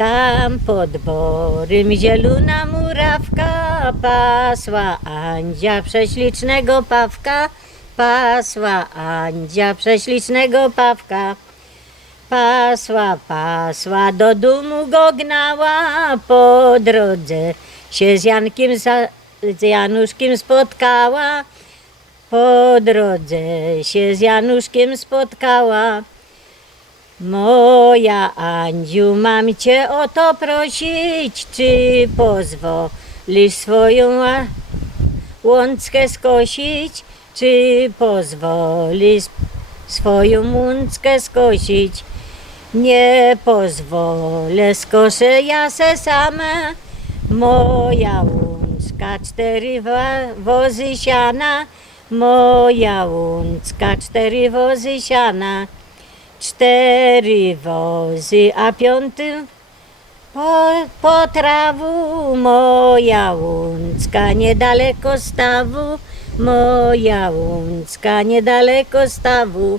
Tam pod borym zielona murawka pasła Andzia prześlicznego pawka, pasła Andzia prześlicznego pawka. Pasła, pasła, do domu go gnała, po drodze się z Jankiem, z Januszkiem spotkała. Po drodze się z Januszkiem spotkała. Moja Andziu, mam cię o to prosić, czy pozwolisz swoją łąckę skosić, czy pozwolisz swoją łąckę skosić? Nie pozwolę, skoszę ja se sama, moja łączka, cztery wozy siana, moja łączka, cztery wozy siana. Cztery wozy, a piąty po, po trawu moja łącka niedaleko stawu, moja łącka niedaleko stawu.